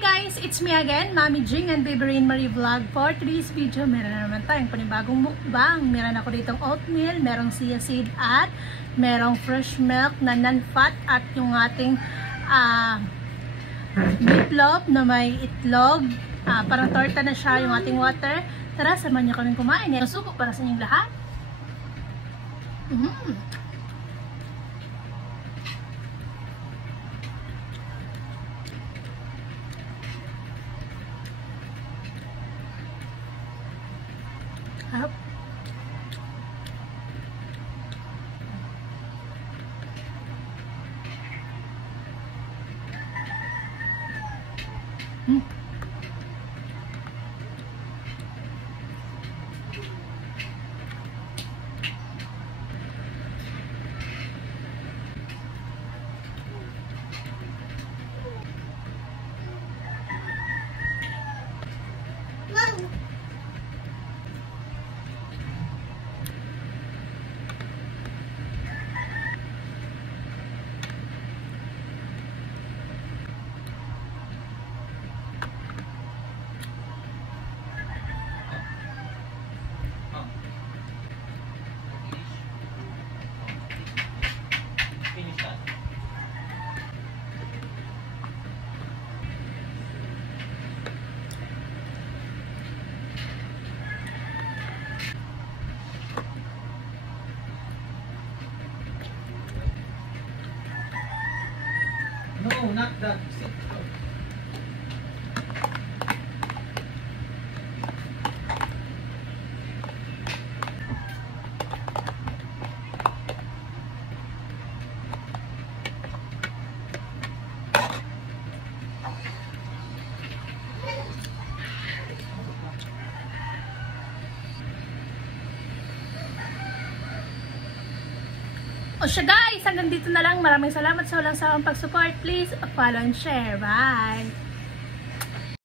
guys! It's me again, Mami Jing and Baby Rain Marie Vlog. For today's video, meron na naman tayong panibagong mukbang. Meron ako ditong oatmeal, merong chia seed at merong fresh milk na non-fat at yung ating meatloaf na may itlog. Parang torta na siya yung ating water. Tara, samahan niyo kaming kumain. Yan ang suko para sa inyong lahat. Harap. No, not that. Sit. O siya guys, hanggang dito na lang. Maraming salamat sa walang sawang pag-support. Please follow and share. Bye!